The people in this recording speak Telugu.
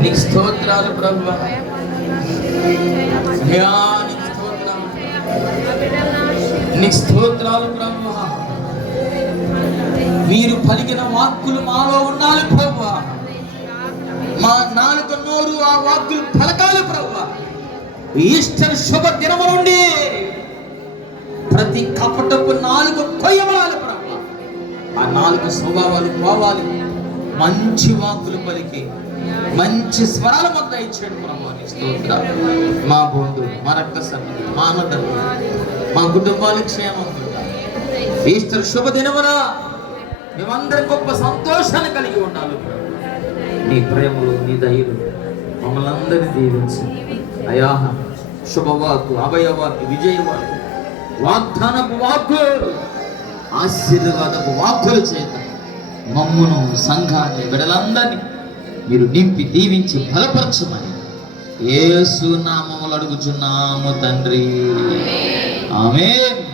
నీకు స్తోత్రాలు ప్రభువా. నీకు స్తోత్రాలు ప్రభువా. మీరు పలికిన వాక్కులు మాలో ఉండాలి ప్రభువా. మా నాలుక నోరు ఆ వాక్కులు పలకాలి ప్రభువా. ఈస్టర్ శుభ దినము నుండి ప్రతి కపటపు నాలుక కొయ్యబడాలి ప్రభువా. ఆ నాలుక స్వభావాలు పోవాలి. మంచి వాక్కులు పలికి మంచి స్వరాల మధ్య ఇచ్చాడు ప్రభువా. నీ స్తోత్రాలు. మా బంధువులు, మా రక్త సభ్యులు, మా అన్నదమ్ములు, మా కుటుంబాలు క్షేమంగా ఈస్టర్ శుభ దినమున మేమందరం గొప్ప సంతోషాన్ని కలిగి ఉండాలి. నీ ప్రేమలు, నీ దయలు మమ్మల్ని అందరినీ దీవించి అయా శుభవాకు, అభయవాకు, విజయవాకు, వాగ్దానపు వాక్కు, ఆశీర్వాదపు వాక్కుల చేత మమ్మును, సంఘాన్ని, బిడ్డలందరినీ మీరు నింపి దీవించి బలపరచమని యేసు నామములో అడుగుచున్నాము తండ్రి. ఆమేన్.